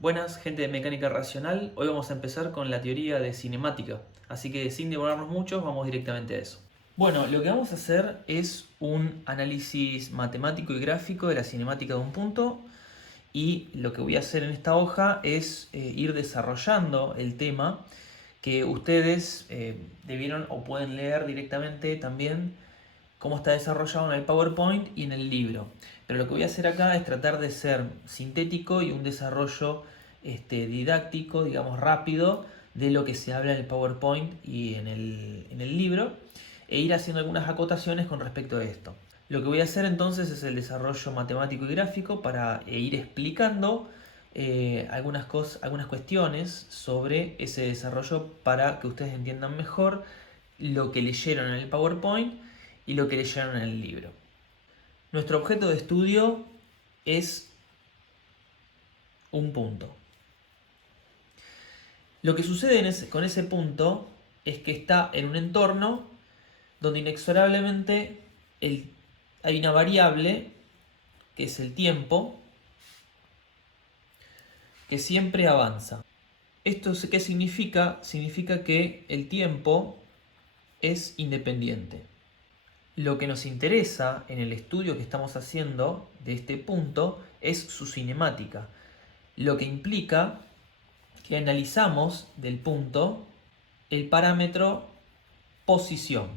Buenas, gente de Mecánica Racional. Hoy vamos a empezar con la teoría de cinemática, así que sin demorarnos mucho, vamos directamente a eso. Bueno, lo que vamos a hacer es un análisis matemático y gráfico de la cinemática de un punto, y lo que voy a hacer en esta hoja es ir desarrollando el tema que ustedes debieron o pueden leer directamente también cómo está desarrollado en el PowerPoint y en el libro. Pero lo que voy a hacer acá es tratar de ser sintético y un desarrollo didáctico, digamos rápido, de lo que se habla en el PowerPoint y en el libro, e ir haciendo algunas acotaciones con respecto a esto. Lo que voy a hacer entonces es el desarrollo matemático y gráfico para ir explicando algunas cuestiones sobre ese desarrollo para que ustedes entiendan mejor lo que leyeron en el PowerPoint y lo que leyeron en el libro. Nuestro objeto de estudio es un punto. Lo que sucede con ese punto es que está en un entorno donde inexorablemente hay una variable, que es el tiempo, que siempre avanza. ¿Esto qué significa? Significa que el tiempo es independiente. Lo que nos interesa en el estudio que estamos haciendo de este punto es su cinemática, lo que implica que analizamos del punto el parámetro posición.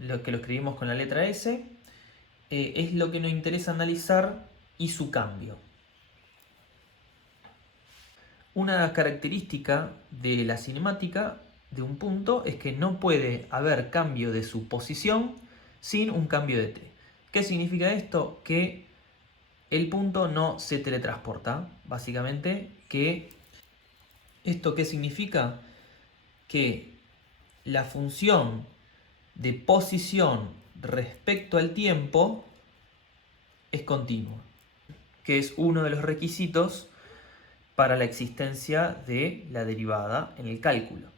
Lo que lo escribimos con la letra S es lo que nos interesa analizar, y su cambio. Una característica de la cinemática de un punto es que no puede haber cambio de su posición sin un cambio de t. ¿Qué significa esto? Que el punto no se teletransporta, básicamente. ¿Esto qué significa? Que la función de posición respecto al tiempo es continua, que es uno de los requisitos para la existencia de la derivada en el cálculo.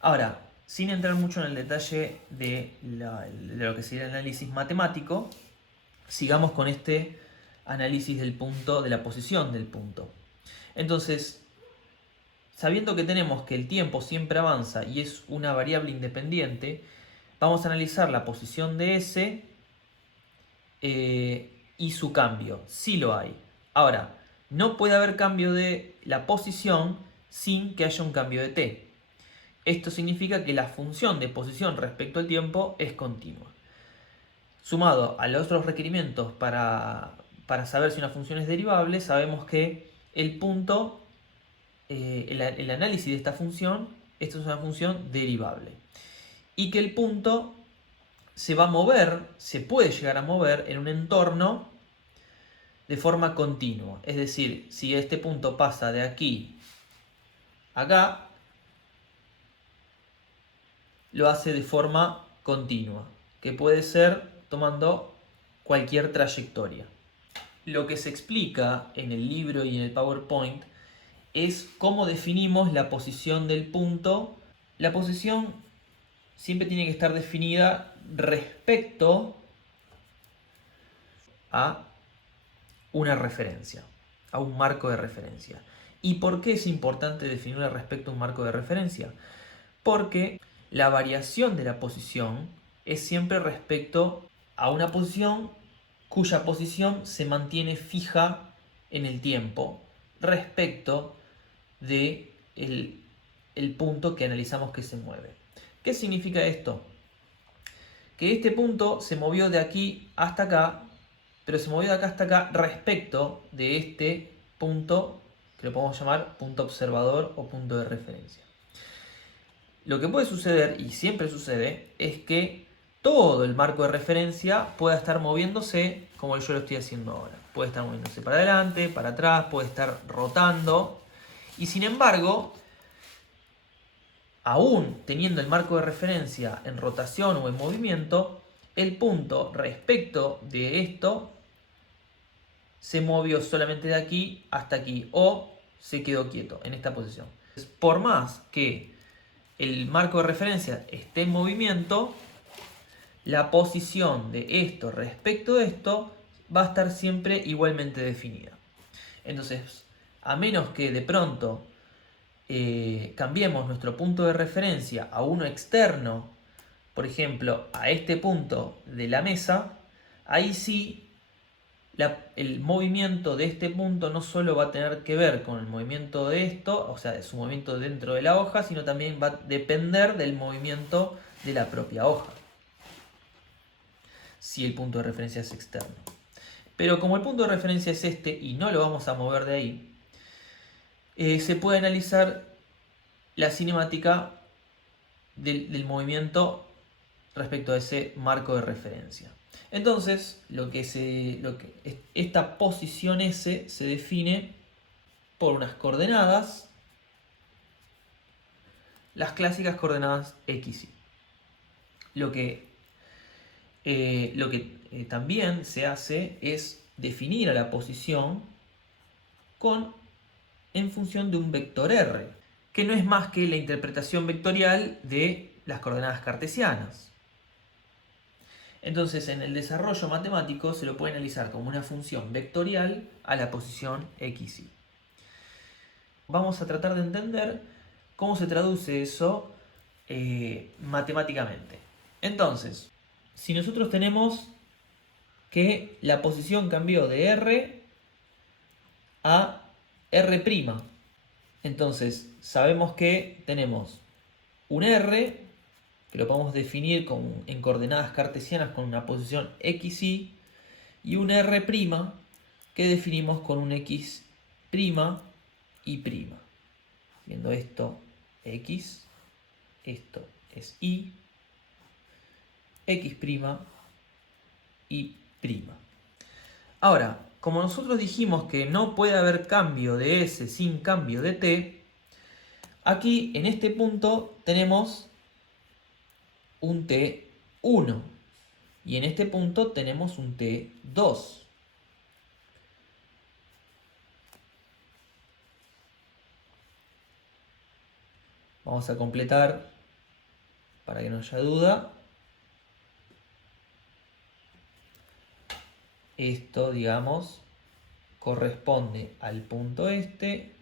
Ahora, sin entrar mucho en el detalle de lo que sería el análisis matemático, sigamos con este análisis del punto, de la posición del punto. Entonces, sabiendo que tenemos que el tiempo siempre avanza y es una variable independiente, vamos a analizar la posición de S y su cambio, si lo hay. Ahora, no puede haber cambio de la posición sin que haya un cambio de t. Esto significa que la función de posición respecto al tiempo es continua. Sumado a los otros requerimientos para saber si una función es derivable, sabemos que el punto, el análisis de esta función, esto es una función derivable. Y que el punto se va a mover, se puede llegar a mover en un entorno de forma continua. Es decir, si este punto pasa de aquí a acá, lo hace de forma continua, que puede ser tomando cualquier trayectoria. Lo que se explica en el libro y en el PowerPoint es cómo definimos la posición del punto. La posición siempre tiene que estar definida respecto a una referencia, a un marco de referencia. ¿Y por qué es importante definirla respecto a un marco de referencia? Porque la variación de la posición es siempre respecto a una posición cuya posición se mantiene fija en el tiempo respecto de el punto que analizamos que se mueve. ¿Qué significa esto? Que este punto se movió de aquí hasta acá, pero se movió de acá hasta acá respecto de este punto, que lo podemos llamar punto observador o punto de referencia. Lo que puede suceder, y siempre sucede, es que todo el marco de referencia pueda estar moviéndose como yo lo estoy haciendo ahora. Puede estar moviéndose para adelante, para atrás, puede estar rotando. Y sin embargo, aún teniendo el marco de referencia en rotación o en movimiento, el punto respecto de esto se movió solamente de aquí hasta aquí, o se quedó quieto en esta posición. Por más que el marco de referencia esté en movimiento, la posición de esto respecto de esto va a estar siempre igualmente definida. Entonces, a menos que de pronto cambiemos nuestro punto de referencia a uno externo, por ejemplo, a este punto de la mesa, ahí sí el movimiento de este punto no solo va a tener que ver con el movimiento de esto, o sea, de su movimiento dentro de la hoja, sino también va a depender del movimiento de la propia hoja, si el punto de referencia es externo. Pero como el punto de referencia es este y no lo vamos a mover de ahí, se puede analizar la cinemática del movimiento respecto a ese marco de referencia. Entonces, esta posición S se define por unas coordenadas, las clásicas coordenadas X, Y. Lo que también se hace es definir a la posición en función de un vector R, que no es más que la interpretación vectorial de las coordenadas cartesianas. Entonces, en el desarrollo matemático se lo puede analizar como una función vectorial a la posición x, y. Vamos a tratar de entender cómo se traduce eso matemáticamente. Entonces, si nosotros tenemos que la posición cambió de R a R', entonces sabemos que tenemos un R que lo podemos definir en coordenadas cartesianas con una posición x, y un R' que definimos con un x' y'. Viendo esto x, esto es y, x', y'. Ahora, como nosotros dijimos que no puede haber cambio de S sin cambio de T, aquí en este punto tenemos un T1 y en este punto tenemos un T2. Vamos a completar para que no haya duda. Esto, digamos, corresponde al punto este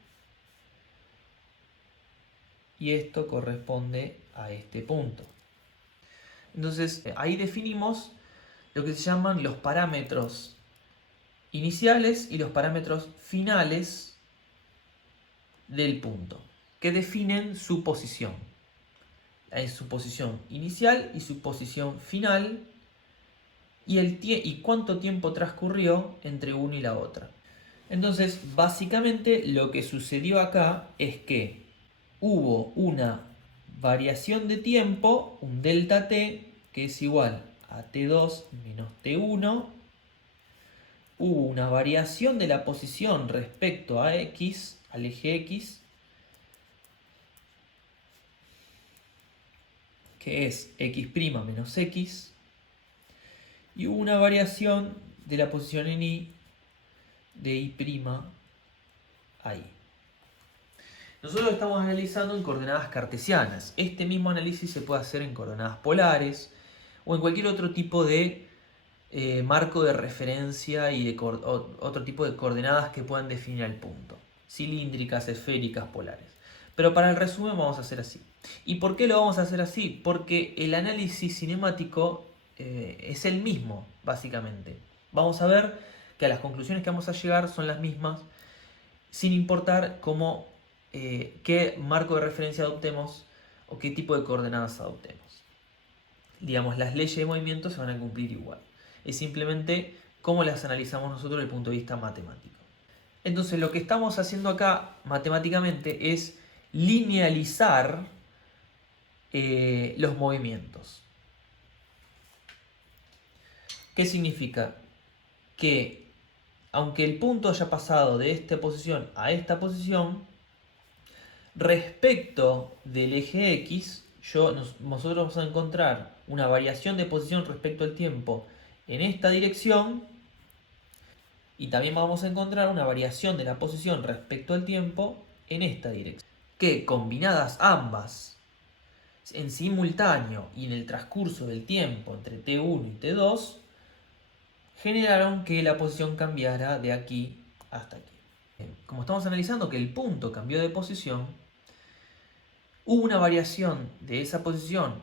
y esto corresponde a este punto. Entonces, ahí definimos lo que se llaman los parámetros iniciales y los parámetros finales del punto, que definen su posición. Es su posición inicial y su posición final y cuánto tiempo transcurrió entre una y la otra. Entonces, básicamente lo que sucedió acá es que hubo una variación de tiempo, un delta t, que es igual a t2 menos t1. Hubo una variación de la posición respecto a x, al eje x, que es x' menos x. Y hubo una variación de la posición en y de y' a y. Nosotros estamos analizando en coordenadas cartesianas. Este mismo análisis se puede hacer en coordenadas polares o en cualquier otro tipo de marco de referencia y otro tipo de coordenadas que puedan definir el punto. Cilíndricas, esféricas, polares. Pero para el resumen vamos a hacer así. ¿Y por qué lo vamos a hacer así? Porque el análisis cinemático es el mismo, básicamente. Vamos a ver que a las conclusiones que vamos a llegar son las mismas, sin importar qué marco de referencia adoptemos o qué tipo de coordenadas adoptemos. Digamos, las leyes de movimiento se van a cumplir igual. Es simplemente cómo las analizamos nosotros desde el punto de vista matemático. Entonces, lo que estamos haciendo acá matemáticamente es linealizar los movimientos. ¿Qué significa? Que aunque el punto haya pasado de esta posición a esta posición, respecto del eje X, nosotros vamos a encontrar una variación de posición respecto al tiempo en esta dirección y también vamos a encontrar una variación de la posición respecto al tiempo en esta dirección, que combinadas ambas en simultáneo y en el transcurso del tiempo entre T1 y T2 generaron que la posición cambiara de aquí hasta aquí. Como estamos analizando que el punto cambió de posición, hubo una variación de esa posición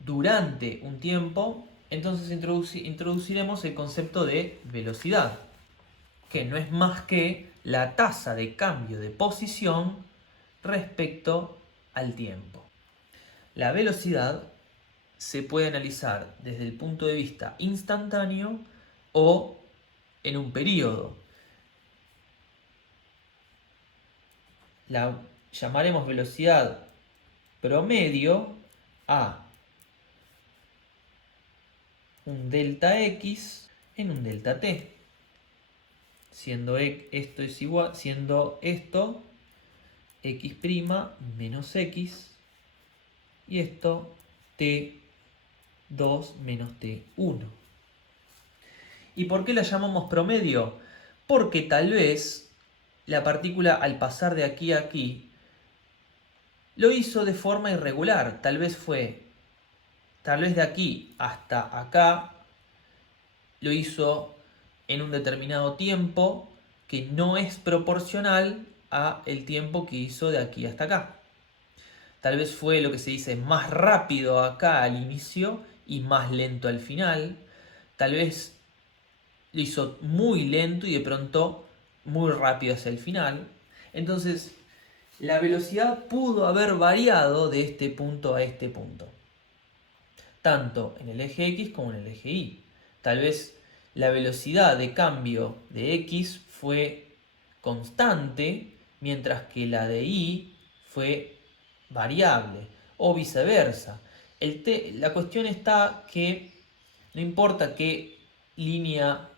durante un tiempo, entonces introduciremos el concepto de velocidad, que no es más que la tasa de cambio de posición respecto al tiempo. La velocidad se puede analizar desde el punto de vista instantáneo o en un periodo. La llamaremos velocidad promedio a un delta x en un delta t, siendo esto x' menos x y esto t2 menos t1. ¿Y por qué la llamamos promedio? Porque tal vez la partícula al pasar de aquí a aquí lo hizo de forma irregular. Tal vez de aquí hasta acá lo hizo en un determinado tiempo que no es proporcional a el tiempo que hizo de aquí hasta acá. Tal vez fue lo que se dice más rápido acá al inicio y más lento al final. Tal vez lo hizo muy lento y de pronto muy rápido hacia el final. Entonces, la velocidad pudo haber variado de este punto a este punto, tanto en el eje X como en el eje Y. Tal vez la velocidad de cambio de X fue constante, mientras que la de Y fue variable, o viceversa. La cuestión está que no importa qué línea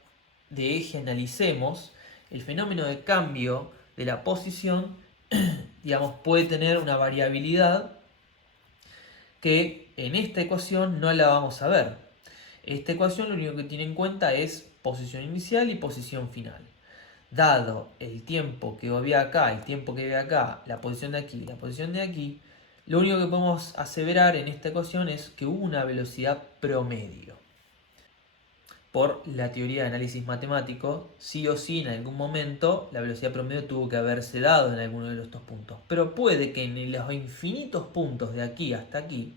de eje analicemos, el fenómeno de cambio de la posición, digamos, puede tener una variabilidad que en esta ecuación no la vamos a ver. Esta ecuación lo único que tiene en cuenta es posición inicial y posición final. Dado el tiempo que había acá, el tiempo que había acá, la posición de aquí, la posición de aquí, lo único que podemos aseverar en esta ecuación es que hubo una velocidad promedio. Por la teoría de análisis matemático, sí o sí en algún momento la velocidad promedio tuvo que haberse dado en alguno de estos puntos. Pero puede que en los infinitos puntos de aquí hasta aquí,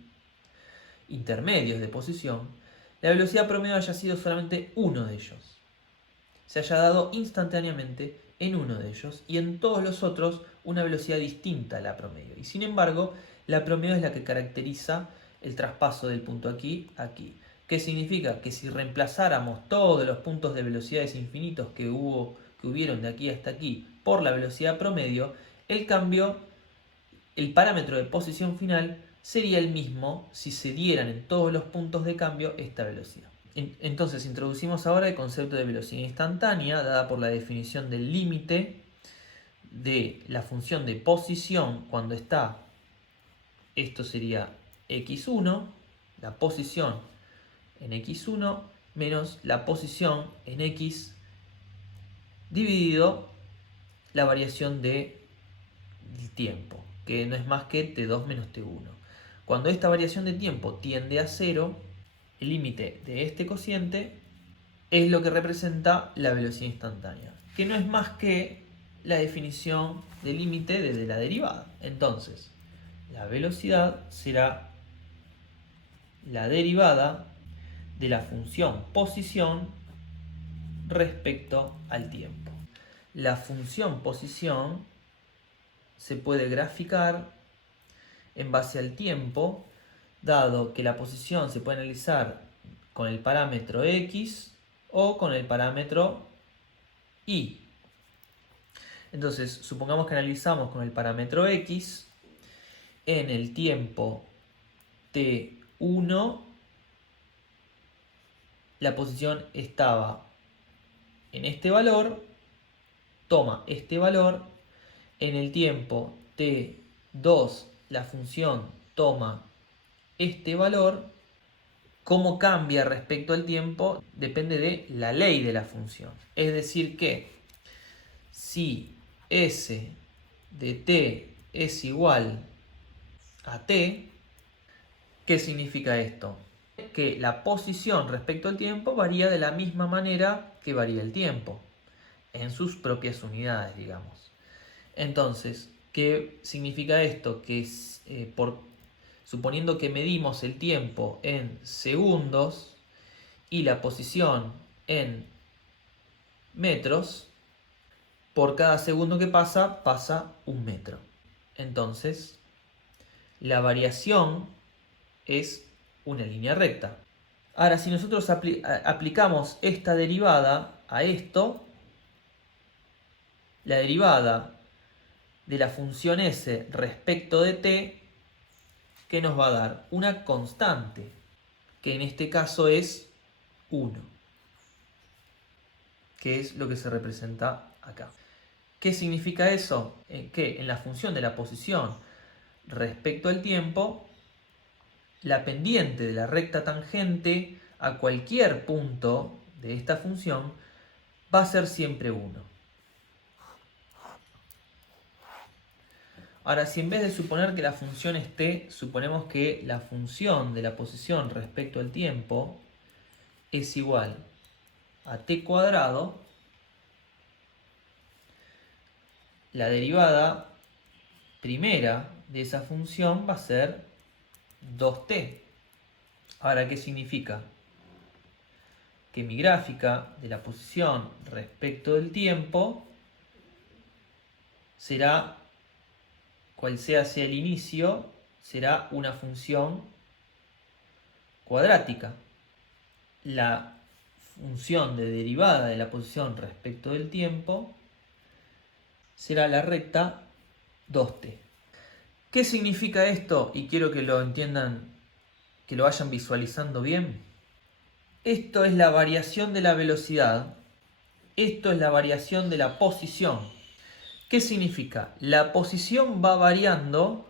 intermedios de posición, la velocidad promedio haya sido solamente uno de ellos. Se haya dado instantáneamente en uno de ellos y en todos los otros una velocidad distinta a la promedio. Y sin embargo, la promedio es la que caracteriza el traspaso del punto aquí a aquí. ¿Qué significa? Que si reemplazáramos todos los puntos de velocidades infinitos que hubieron de aquí hasta aquí por la velocidad promedio, el parámetro de posición final sería el mismo si se dieran en todos los puntos de cambio esta velocidad. Entonces introducimos ahora el concepto de velocidad instantánea dada por la definición del límite de la función de posición cuando está, esto sería x1, la posición en x1 menos la posición en x dividido la variación del tiempo, que no es más que t2 menos t1. Cuando esta variación de tiempo tiende a 0, el límite de este cociente es lo que representa la velocidad instantánea, que no es más que la definición del límite desde la derivada. Entonces, la velocidad será la derivada de la función posición respecto al tiempo. La función posición se puede graficar en base al tiempo, dado que la posición se puede analizar con el parámetro x o con el parámetro y. Entonces, supongamos que analizamos con el parámetro x, en el tiempo t1, la posición estaba en este valor, toma este valor, en el tiempo t2, la función toma este valor. Cómo cambia respecto al tiempo depende de la ley de la función. Es decir que si S de t es igual a t, ¿qué significa esto? Que la posición respecto al tiempo varía de la misma manera que varía el tiempo. en sus propias unidades, digamos. Entonces, ¿qué significa esto? Que suponiendo que medimos el tiempo en segundos y la posición en metros, por cada segundo que pasa, pasa un metro. Entonces, la variación es una línea recta. Ahora, si nosotros aplicamos esta derivada a esto, la derivada de la función s respecto de t, ¿qué nos va a dar? Una constante, que en este caso es 1, que es lo que se representa acá. ¿Qué significa eso? Que en la función de la posición respecto al tiempo, la pendiente de la recta tangente a cualquier punto de esta función va a ser siempre 1. Ahora, si en vez de suponer que la función es t, suponemos que la función de la posición respecto al tiempo es igual a t cuadrado, la derivada primera de esa función va a ser 2t. Ahora, ¿qué significa? Que mi gráfica de la posición respecto del tiempo será, cual sea el inicio, será una función cuadrática. La función de derivada de la posición respecto del tiempo será la recta 2t. ¿Qué significa esto? Y quiero que lo entiendan, que lo vayan visualizando bien. Esto es la variación de la velocidad. Esto es la variación de la posición. ¿Qué significa? La posición va variando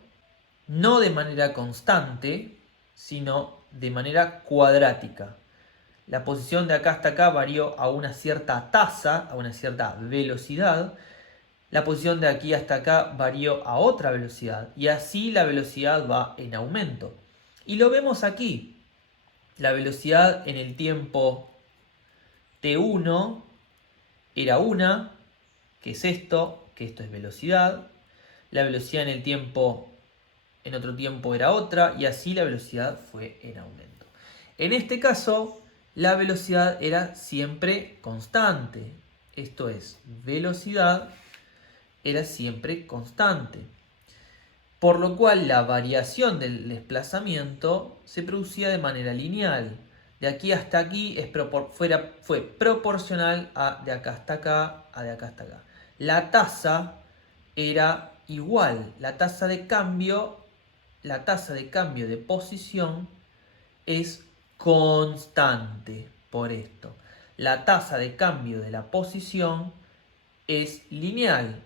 no de manera constante, sino de manera cuadrática. La posición de acá hasta acá varió a una cierta tasa, a una cierta velocidad. La posición de aquí hasta acá varió a otra velocidad. Y así la velocidad va en aumento. Y lo vemos aquí. La velocidad en el tiempo t1 era 1, que es esto, que esto es velocidad. La velocidad en el tiempo, en otro tiempo era otra, y así la velocidad fue en aumento. En este caso, la velocidad era siempre constante. Esto es, velocidad era siempre constante. Por lo cual la variación del desplazamiento se producía de manera lineal. De aquí hasta aquí fue proporcional a de acá hasta acá, a de acá hasta acá. La tasa era igual. La tasa de cambio de posición es constante por esto. La tasa de cambio de la posición es lineal.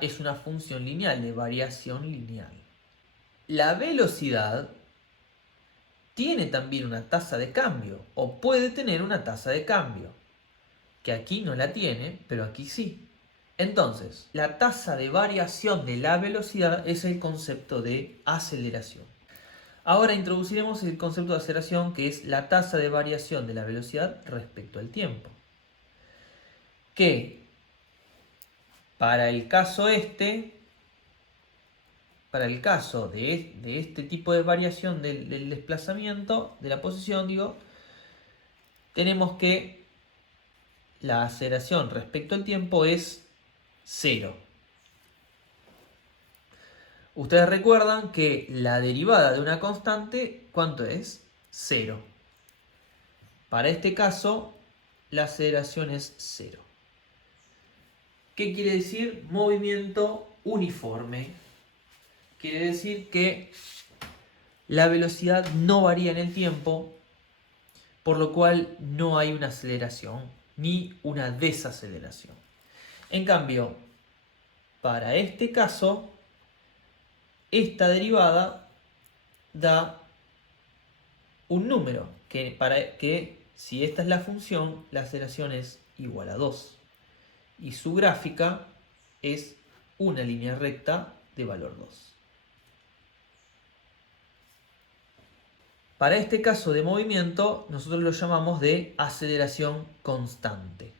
Es una función lineal, de variación lineal. La velocidad tiene también una tasa de cambio, o puede tener una tasa de cambio, que aquí no la tiene, pero aquí sí. Entonces, la tasa de variación de la velocidad es el concepto de aceleración. Ahora introduciremos el concepto de aceleración, que es la tasa de variación de la velocidad respecto al tiempo. Que para el caso de este tipo de variación del desplazamiento, de la posición, tenemos que la aceleración respecto al tiempo es 0. Ustedes recuerdan que la derivada de una constante, ¿cuánto es? 0. Para este caso, la aceleración es 0. ¿Qué quiere decir? Movimiento uniforme. Quiere decir que la velocidad no varía en el tiempo, por lo cual no hay una aceleración ni una desaceleración. En cambio, para este caso, esta derivada da un número, que si esta es la función, la aceleración es igual a 2. Y su gráfica es una línea recta de valor 2. Para este caso de movimiento, nosotros lo llamamos de aceleración constante.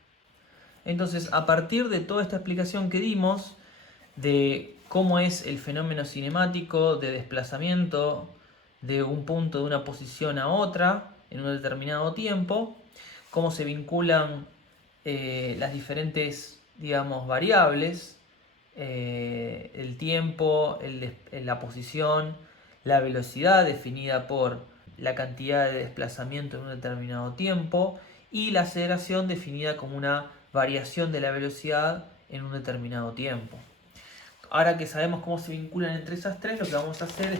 Entonces, a partir de toda esta explicación que dimos, de cómo es el fenómeno cinemático de desplazamiento de un punto de una posición a otra en un determinado tiempo, cómo se vinculan las diferentes, digamos, variables, el tiempo, la posición, la velocidad definida por la cantidad de desplazamiento en un determinado tiempo y la aceleración definida como una variación de la velocidad en un determinado tiempo. Ahora que sabemos cómo se vinculan entre esas tres, lo que vamos a hacer es,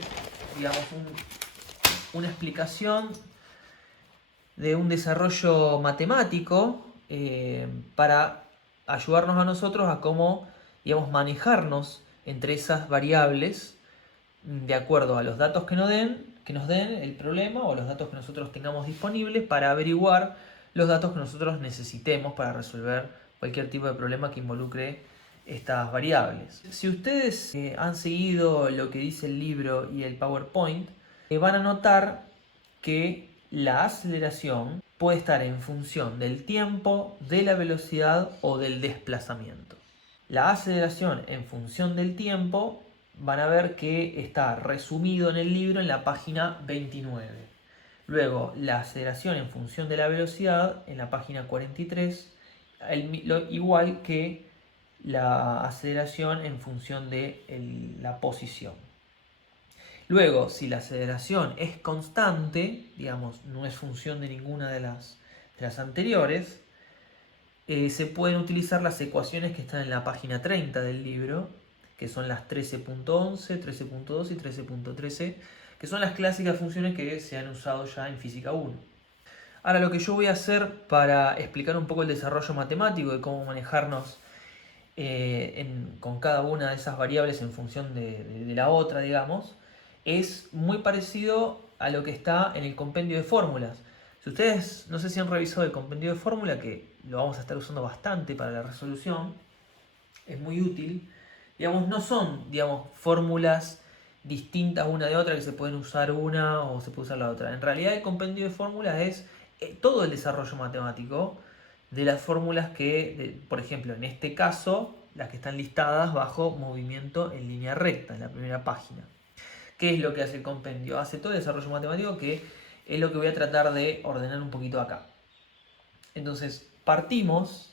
digamos, una explicación de un desarrollo matemático para ayudarnos a nosotros a cómo, digamos, manejarnos entre esas variables de acuerdo a los datos que nos den el problema o los datos que nosotros tengamos disponibles para averiguar los datos que nosotros necesitemos para resolver cualquier tipo de problema que involucre estas variables. Si ustedes han seguido lo que dice el libro y el PowerPoint, van a notar que la aceleración puede estar en función del tiempo, de la velocidad o del desplazamiento. La aceleración en función del tiempo van a ver que está resumido en el libro en la página 29. Luego, la aceleración en función de la velocidad en la página 43, igual que la aceleración en función de la posición. Luego, si la aceleración es constante, digamos, no es función de ninguna de las anteriores, se pueden utilizar las ecuaciones que están en la página 30 del libro, que son las 13.11, 13.2 y 13.13, que son las clásicas funciones que se han usado ya en Física 1. Ahora, lo que yo voy a hacer para explicar un poco el desarrollo matemático de cómo manejarnos con cada una de esas variables en función de la otra, digamos, es muy parecido a lo que está en el compendio de fórmulas. Si ustedes, no sé si han revisado el compendio de fórmula, que lo vamos a estar usando bastante para la resolución, es muy útil. Digamos, no son, digamos, fórmulas distintas una de otra que se pueden usar una o se puede usar la otra. En realidad el compendio de fórmulas es todo el desarrollo matemático de las fórmulas que, por ejemplo, en este caso, las que están listadas bajo movimiento en línea recta, en la primera página. ¿Qué es lo que hace el compendio? Hace todo el desarrollo matemático, que es lo que voy a tratar de ordenar un poquito acá. Entonces, partimos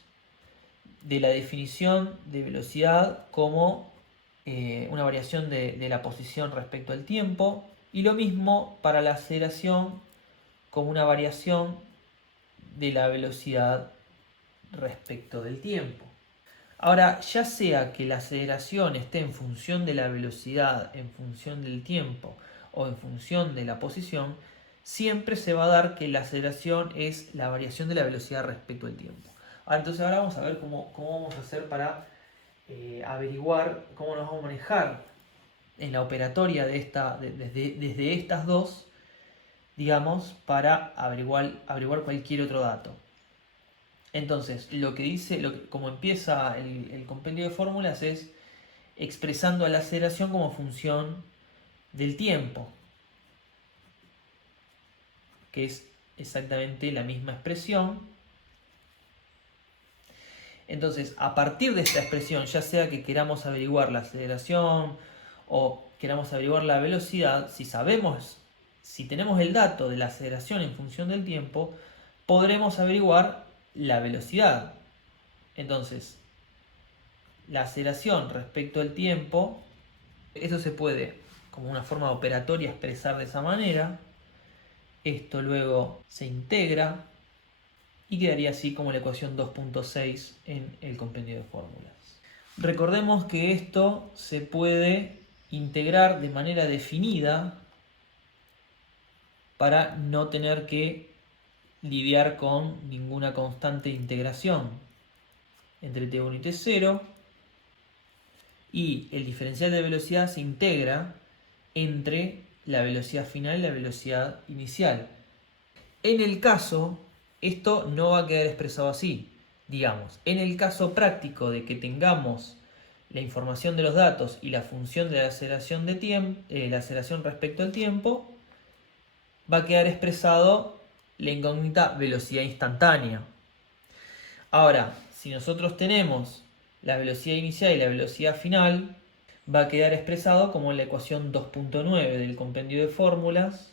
de la definición de velocidad como una variación de la posición respecto al tiempo, y lo mismo para la aceleración como una variación de la velocidad respecto del tiempo. Ahora, ya sea que la aceleración esté en función de la velocidad, en función del tiempo o en función de la posición, siempre se va a dar que la aceleración es la variación de la velocidad respecto al tiempo. Entonces ahora vamos a ver cómo vamos a hacer para averiguar cómo nos vamos a manejar en la operatoria desde estas dos, digamos, para averiguar cualquier otro dato. Entonces, lo que dice, como empieza el compendio de fórmulas es expresando a la aceleración como función del tiempo, que es exactamente la misma expresión. Entonces, a partir de esta expresión, ya sea que queramos averiguar la aceleración o queramos averiguar la velocidad, si tenemos el dato de la aceleración en función del tiempo, podremos averiguar la velocidad. Entonces, la aceleración respecto al tiempo, eso se puede, como una forma operatoria, expresar de esa manera. Esto luego se integra y quedaría así como la ecuación 2.6 en el compendio de fórmulas. Recordemos que esto se puede integrar de manera definida para no tener que lidiar con ninguna constante de integración entre T1 y T0, y el diferencial de velocidad se integra entre la velocidad final y la velocidad inicial. En el caso, esto no va a quedar expresado así. Digamos, en el caso práctico de que tengamos la información de los datos y la función de la aceleración la aceleración respecto al tiempo, va a quedar expresado la incógnita velocidad instantánea. Ahora, si nosotros tenemos la velocidad inicial y la velocidad final, va a quedar expresado como en la ecuación 2.9 del compendio de fórmulas.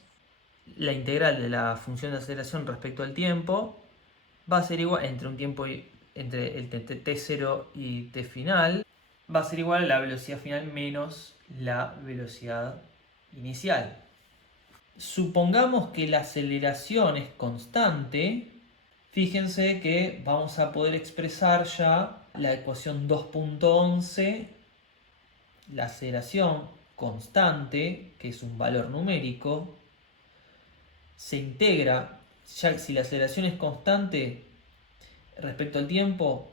La integral de la función de aceleración respecto al tiempo va a ser igual entre un tiempo entre el t0 y t final, va a ser igual a la velocidad final menos la velocidad inicial. Supongamos que la aceleración es constante. Fíjense que vamos a poder expresar ya la ecuación 2.11, la aceleración constante, que es un valor numérico, se integra, ya si la aceleración es constante respecto al tiempo,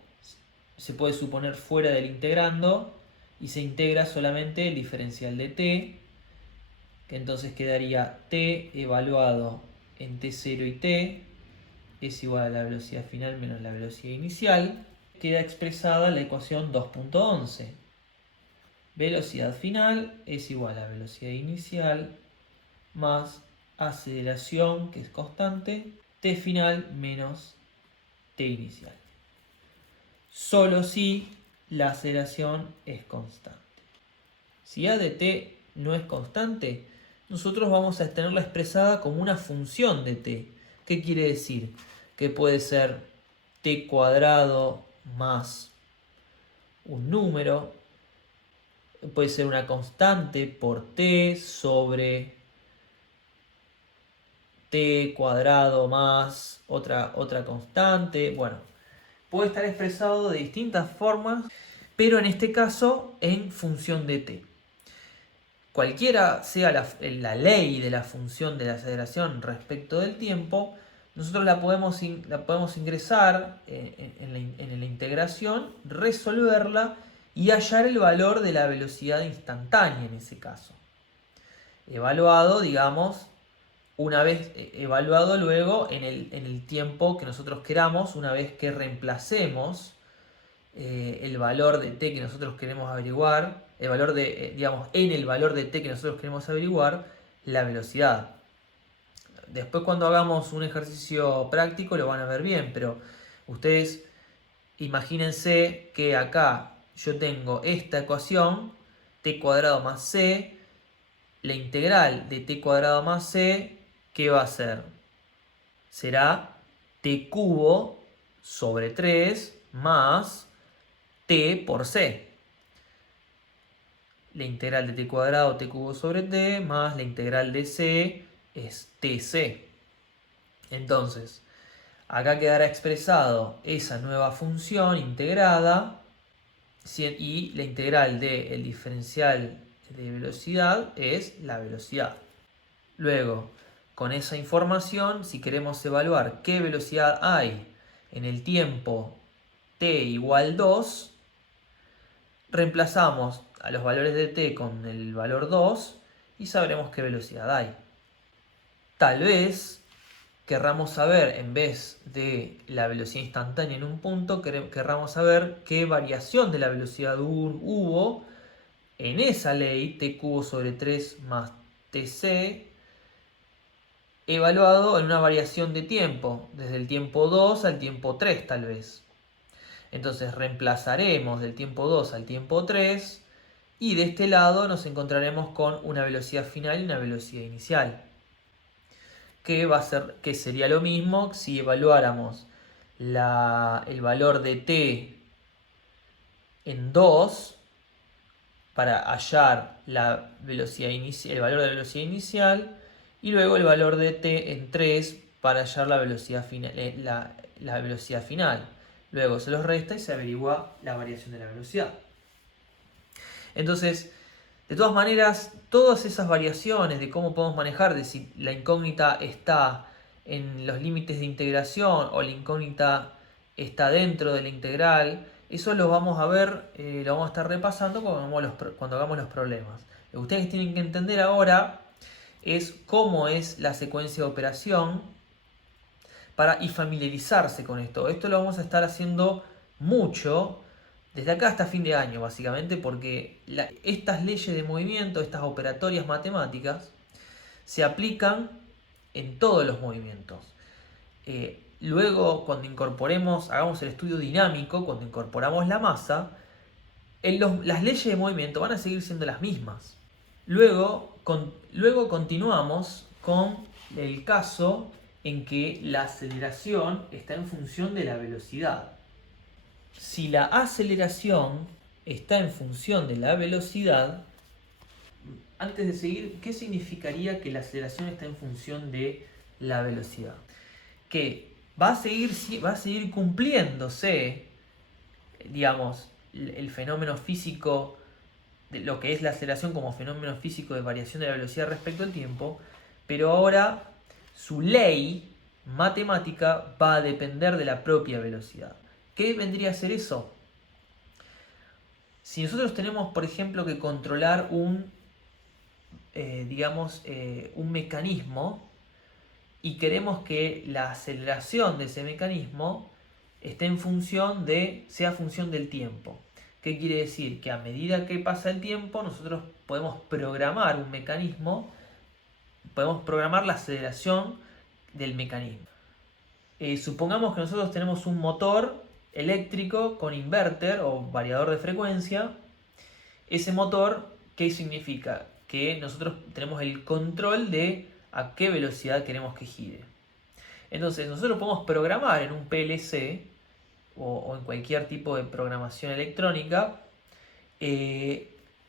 se puede suponer fuera del integrando y se integra solamente el diferencial de t, que entonces quedaría t evaluado en t0 y t es igual a la velocidad final menos la velocidad inicial. Queda expresada la ecuación 2.11. Velocidad final es igual a velocidad inicial más aceleración, que es constante, t final menos t inicial. Solo si la aceleración es constante. Si a de t no es constante, nosotros vamos a tenerla expresada como una función de t. ¿Qué quiere decir? Que puede ser t cuadrado más un número, puede ser una constante por t sobre t cuadrado más otra constante. Bueno, puede estar expresado de distintas formas, pero en este caso en función de t. Cualquiera sea la ley de la función de la aceleración respecto del tiempo, nosotros la podemos ingresar en la integración, resolverla y hallar el valor de la velocidad instantánea en ese caso. Evaluado, digamos, una vez evaluado luego en el tiempo que nosotros queramos, una vez que reemplacemos el valor de t que nosotros queremos averiguar, el valor de, digamos, en el valor de t que nosotros queremos averiguar, la velocidad. Después cuando hagamos un ejercicio práctico lo van a ver bien, pero ustedes imagínense que acá yo tengo esta ecuación, t cuadrado más c, la integral de t cuadrado más c, ¿qué va a ser? Será t cubo sobre 3 más t por c. La integral de t cuadrado, t cubo sobre t, más la integral de c es tc. Entonces, acá quedará expresado esa nueva función integrada y la integral del diferencial de velocidad es la velocidad. Luego, con esa información, si queremos evaluar qué velocidad hay en el tiempo t igual 2, reemplazamos a los valores de t con el valor 2 y sabremos qué velocidad hay. Tal vez querramos saber, en vez de la velocidad instantánea en un punto, querramos saber qué variación de la velocidad hubo en esa ley t cubo sobre 3 más tc, evaluado en una variación de tiempo, desde el tiempo 2 al tiempo 3 tal vez. Entonces reemplazaremos del tiempo 2 al tiempo 3 y de este lado nos encontraremos con una velocidad final y una velocidad inicial. Que sería lo mismo si evaluáramos el valor de t en 2 para hallar la velocidad el valor de la velocidad inicial y luego el valor de t en 3 para hallar la velocidad final. La velocidad final. Luego se los resta y se averigua la variación de la velocidad. Entonces, de todas maneras, todas esas variaciones de cómo podemos manejar, de si la incógnita está en los límites de integración o la incógnita está dentro de la integral, eso lo vamos a ver, lo vamos a estar repasando cuando hagamos los problemas. Lo que ustedes tienen que entender ahora es cómo es la secuencia de operación y familiarizarse con esto. Esto lo vamos a estar haciendo mucho desde acá hasta fin de año, básicamente, porque estas leyes de movimiento, estas operatorias matemáticas, se aplican en todos los movimientos. luego cuando hagamos el estudio dinámico, cuando incorporamos la masa, las leyes de movimiento van a seguir siendo las mismas. Luego continuamos con el caso en que la aceleración está en función de la velocidad. Si la aceleración está en función de la velocidad, antes de seguir, ¿qué significaría que la aceleración está en función de la velocidad? Que va a seguir cumpliéndose, digamos, el fenómeno físico, de lo que es la aceleración como fenómeno físico de variación de la velocidad respecto al tiempo, pero ahora su ley matemática va a depender de la propia velocidad. ¿Qué vendría a ser eso? Si nosotros tenemos, por ejemplo, que controlar un mecanismo y queremos que la aceleración de ese mecanismo sea función del tiempo. ¿Qué quiere decir? Que a medida que pasa el tiempo, nosotros podemos programar un mecanismo, podemos programar la aceleración del mecanismo. Supongamos que nosotros tenemos un motor eléctrico con inverter o variador de frecuencia. Ese motor, ¿qué significa? Que nosotros tenemos el control de a qué velocidad queremos que gire. Entonces nosotros podemos programar en un PLC o en cualquier tipo de programación electrónica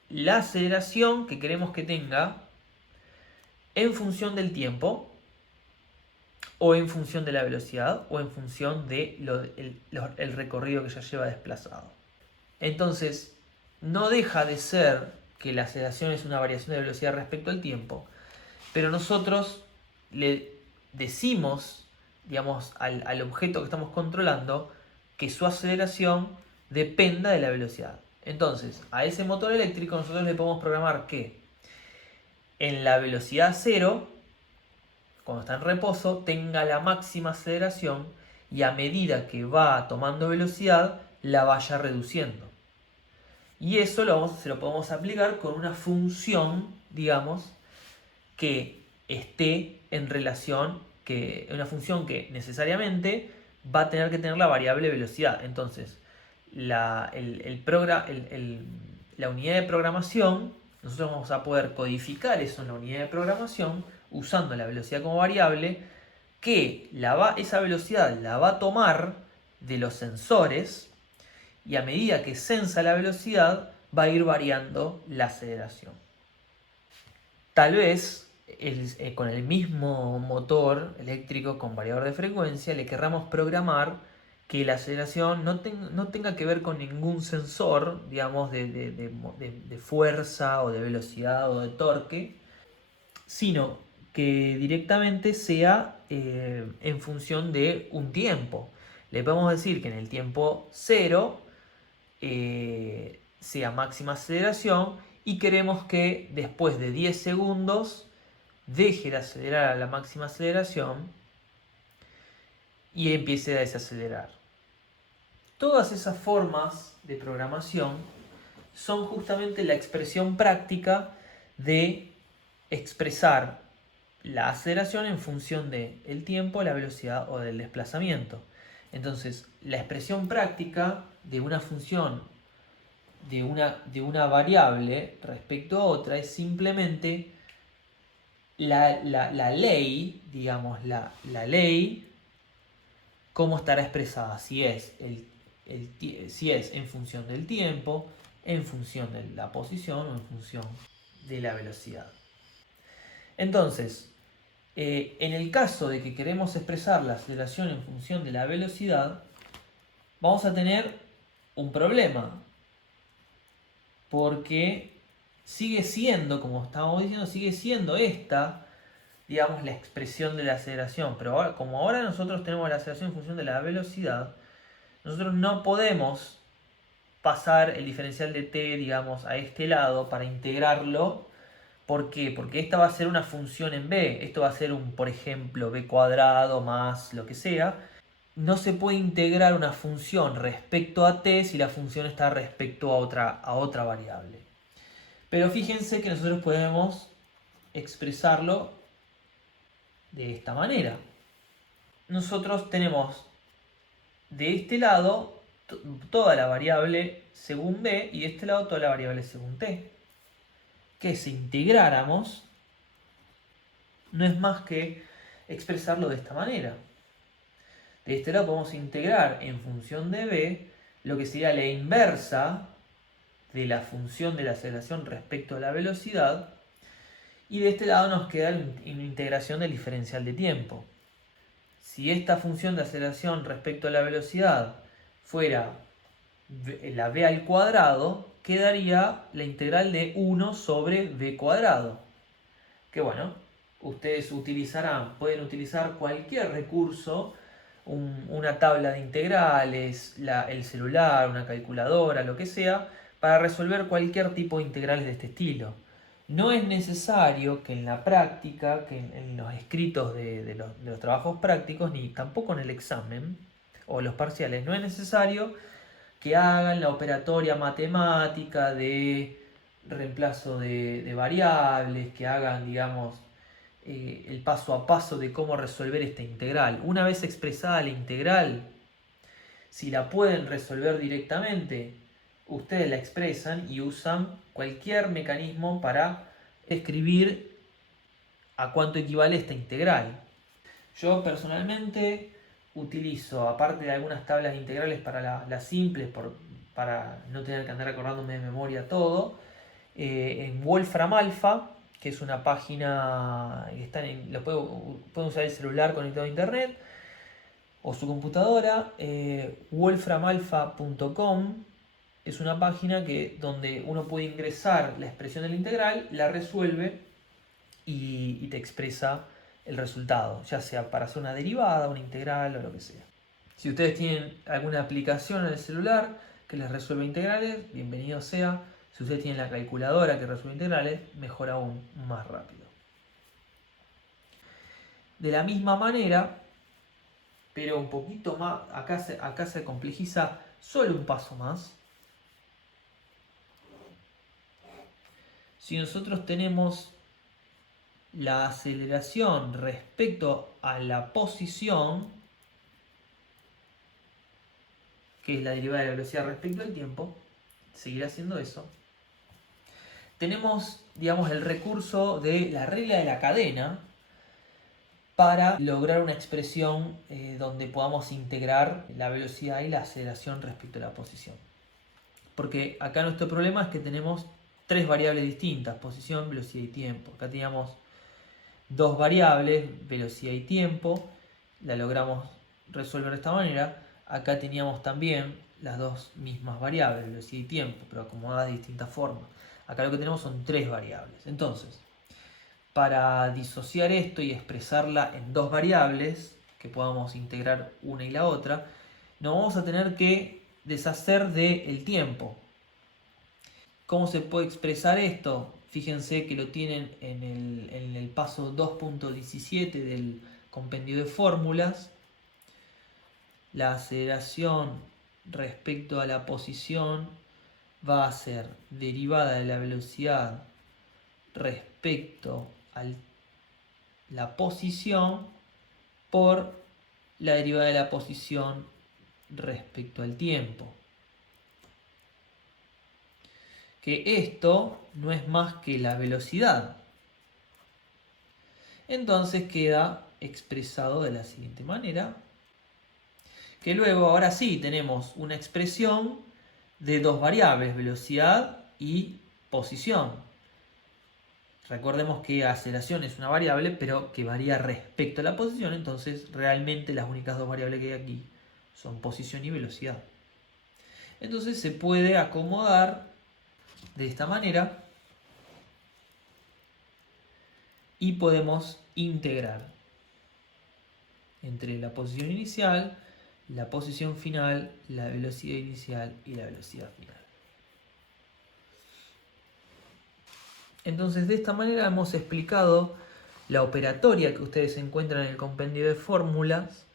la aceleración que queremos que tenga en función del tiempo, o en función de la velocidad, o en función de el recorrido que ya lleva desplazado. Entonces, no deja de ser que la aceleración es una variación de velocidad respecto al tiempo, pero nosotros le decimos, digamos, al objeto que estamos controlando que su aceleración dependa de la velocidad. Entonces, a ese motor eléctrico nosotros le podemos programar que en la velocidad 0, cuando está en reposo, tenga la máxima aceleración y a medida que va tomando velocidad, la vaya reduciendo. Y eso se lo podemos aplicar con una función, digamos, que esté en relación, una función que necesariamente va a tener que tener la variable velocidad. Entonces, la unidad de programación, nosotros vamos a poder codificar eso en la unidad de programación usando la velocidad como variable, que esa velocidad la va a tomar de los sensores, y a medida que sensa la velocidad va a ir variando la aceleración. Tal vez con el mismo motor eléctrico con variador de frecuencia le querramos programar que la aceleración no tenga que ver con ningún sensor, digamos, de fuerza o de velocidad o de torque, sino que directamente sea en función de un tiempo. Le podemos decir que en el tiempo 0 sea máxima aceleración, y queremos que después de 10 segundos deje de acelerar a la máxima aceleración y empiece a desacelerar. Todas esas formas de programación son justamente la expresión práctica de expresar la aceleración en función del tiempo, la velocidad o del desplazamiento. Entonces, la expresión práctica de una función de una variable respecto a otra es simplemente la ley, digamos, la ley, cómo estará expresada, si es en función del tiempo, en función de la posición o en función de la velocidad. Entonces, en el caso de que queremos expresar la aceleración en función de la velocidad, vamos a tener un problema, porque sigue siendo, como estábamos diciendo, sigue siendo esta, digamos, la expresión de la aceleración, pero como ahora nosotros tenemos la aceleración en función de la velocidad, nosotros no podemos pasar el diferencial de t, digamos, a este lado para integrarlo. ¿Por qué? Porque esta va a ser una función en b, esto va a ser por ejemplo, b cuadrado más lo que sea. No se puede integrar una función respecto a t si la función está respecto a otra variable. Pero fíjense que nosotros podemos expresarlo de esta manera. nosotros tenemos de este lado toda la variable según b y de este lado toda la variable según t. Que si integráramos, no es más que expresarlo de esta manera. De este lado podemos integrar en función de b lo que sería la inversa de la función de la aceleración respecto a la velocidad, y de este lado nos queda la integración del diferencial de tiempo. Si esta función de aceleración respecto a la velocidad fuera la v al cuadrado, quedaría la integral de 1 sobre v cuadrado. Que bueno, ustedes pueden utilizar cualquier recurso, una tabla de integrales, el celular, una calculadora, lo que sea, para resolver cualquier tipo de integrales de este estilo. No es necesario que en la práctica, que en los escritos de los trabajos prácticos, ni tampoco en el examen o los parciales, no es necesario que hagan la operatoria matemática de reemplazo de variables, que hagan, digamos, el paso a paso de cómo resolver esta integral. Una vez expresada la integral, si la pueden resolver directamente, ustedes la expresan y usan cualquier mecanismo para escribir a cuánto equivale esta integral. Yo personalmente utilizo, aparte de algunas tablas integrales para las simples, para no tener que andar acordándome de memoria todo, en Wolfram Alpha, que es una página que pueden usar el celular conectado a internet o su computadora. Wolframalpha.com es una página donde uno puede ingresar la expresión de la integral, la resuelve y te expresa el resultado, ya sea para hacer una derivada, una integral o lo que sea. Si ustedes tienen alguna aplicación en el celular que les resuelve integrales, bienvenido sea. Si ustedes tienen la calculadora que resuelve integrales, mejor aún, más rápido. De la misma manera, pero un poquito más, acá se complejiza solo un paso más. Si nosotros tenemos la aceleración respecto a la posición, que es la derivada de la velocidad respecto al tiempo, seguirá siendo eso. Tenemos, digamos, el recurso de la regla de la cadena para lograr una expresión donde podamos integrar la velocidad y la aceleración respecto a la posición. Porque acá nuestro problema es que tenemos tres variables distintas: posición, velocidad y tiempo. Acá teníamos dos variables, velocidad y tiempo, la logramos resolver de esta manera. Acá teníamos también las dos mismas variables, velocidad y tiempo, pero acomodadas de distintas formas. Acá lo que tenemos son tres variables. Entonces, para disociar esto y expresarla en dos variables, que podamos integrar una y la otra, nos vamos a tener que deshacer del tiempo. ¿Cómo se puede expresar esto? Fíjense que lo tienen en el paso 2.17 del compendio de fórmulas. La aceleración respecto a la posición va a ser derivada de la velocidad respecto a la posición por la derivada de la posición respecto al tiempo. Que esto no es más que la velocidad. Entonces queda expresado de la siguiente manera. Que luego, ahora sí, tenemos una expresión de dos variables, velocidad y posición. Recordemos que aceleración es una variable, pero que varía respecto a la posición. Entonces, realmente las únicas dos variables que hay aquí son posición y velocidad. Entonces se puede acomodar de esta manera y podemos integrar entre la posición inicial, la posición final, la velocidad inicial y la velocidad final. Entonces, de esta manera hemos explicado la operatoria que ustedes encuentran en el compendio de fórmulas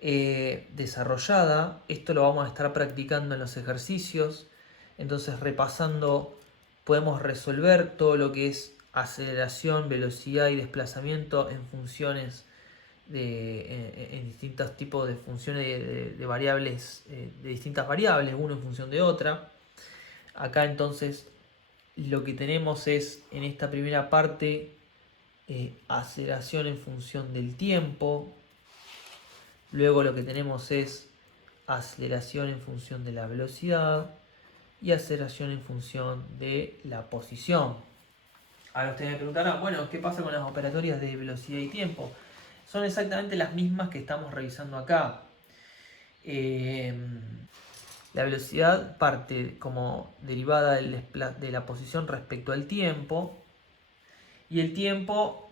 desarrollada. Esto lo vamos a estar practicando en los ejercicios. Entonces, repasando, podemos resolver todo lo que es aceleración, velocidad y desplazamiento en funciones en distintos tipos de funciones de variables, de distintas variables, uno en función de otra. Acá entonces lo que tenemos es en esta primera parte aceleración en función del tiempo. Luego lo que tenemos es aceleración en función de la velocidad y aceleración en función de la posición. Ahora ustedes me preguntarán, bueno, ¿qué pasa con las operatorias de velocidad y tiempo? Son exactamente las mismas que estamos revisando acá. La velocidad parte como derivada de la posición respecto al tiempo. Y el tiempo,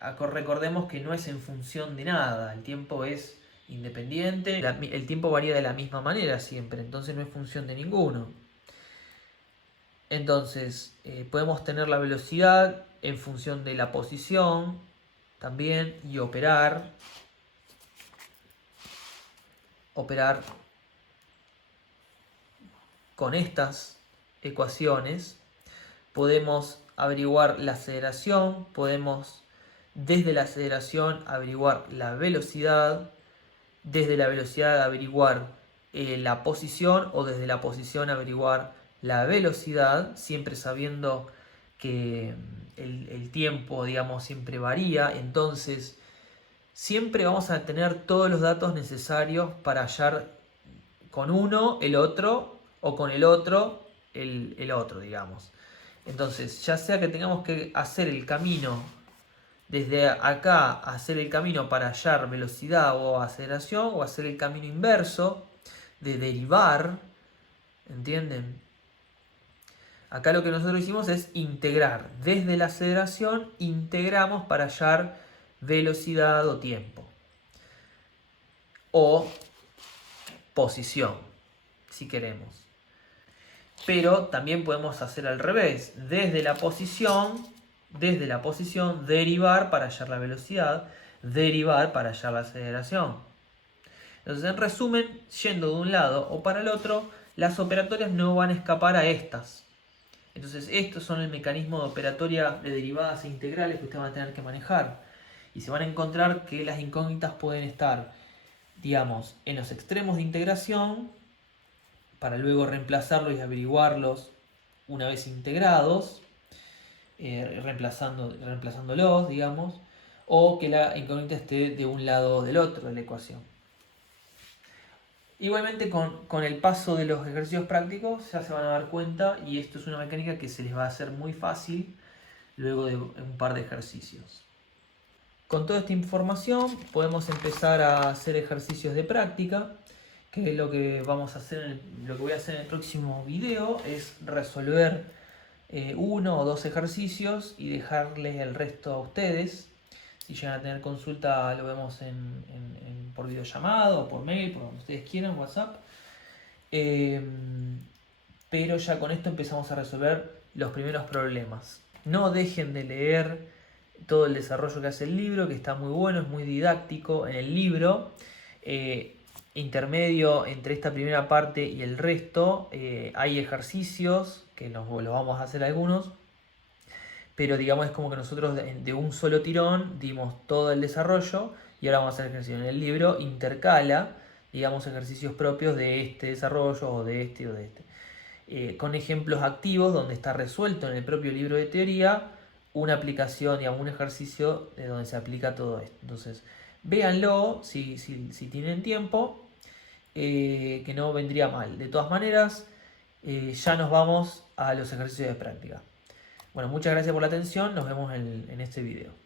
recordemos que no es en función de nada. El tiempo es independiente. El tiempo varía de la misma manera siempre. Entonces no es función de ninguno. Entonces podemos tener la velocidad en función de la posición también y operar con estas ecuaciones. Podemos averiguar la aceleración, podemos desde la aceleración averiguar la velocidad, desde la velocidad averiguar la posición o desde la posición averiguar la velocidad, siempre sabiendo que el tiempo, digamos, siempre varía. Entonces siempre vamos a tener todos los datos necesarios para hallar con uno el otro o con el otro el otro, digamos. Entonces, ya sea que tengamos que hacer el camino desde acá, hacer el camino para hallar velocidad o aceleración, o hacer el camino inverso de derivar, ¿entienden? Acá lo que nosotros hicimos es integrar. Desde la aceleración integramos para hallar velocidad o tiempo. O posición, si queremos. Pero también podemos hacer al revés. Desde la posición derivar para hallar la velocidad, derivar para hallar la aceleración. Entonces, en resumen, yendo de un lado o para el otro, las operatorias no van a escapar a estas. Entonces, estos son el mecanismo de operatoria de derivadas e integrales que ustedes van a tener que manejar. Y se van a encontrar que las incógnitas pueden estar, digamos, en los extremos de integración, para luego reemplazarlos y averiguarlos una vez integrados, reemplazándolos, digamos, o que la incógnita esté de un lado o del otro de la ecuación. Igualmente con el paso de los ejercicios prácticos ya se van a dar cuenta, y esto es una mecánica que se les va a hacer muy fácil luego de un par de ejercicios. Con toda esta información podemos empezar a hacer ejercicios de práctica, que es lo que vamos a hacer, lo que voy a hacer en el próximo video es resolver uno o dos ejercicios y dejarles el resto a ustedes. Si llegan a tener consulta lo vemos por videollamado o por mail, por donde ustedes quieran, WhatsApp. Pero ya con esto empezamos a resolver los primeros problemas. No dejen de leer todo el desarrollo que hace el libro, que está muy bueno, es muy didáctico. En el libro intermedio entre esta primera parte y el resto hay ejercicios que los vamos a hacer algunos, pero digamos es como que nosotros de un solo tirón dimos todo el desarrollo y ahora vamos a hacer ejercicios. En el libro intercala, digamos, ejercicios propios de este desarrollo o de este o de este, con ejemplos activos donde está resuelto en el propio libro de teoría una aplicación, digamos, un ejercicio de donde se aplica todo esto. Entonces, véanlo si tienen tiempo, que no vendría mal. De todas maneras, ya nos vamos a los ejercicios de práctica. Bueno, muchas gracias por la atención, nos vemos en este video.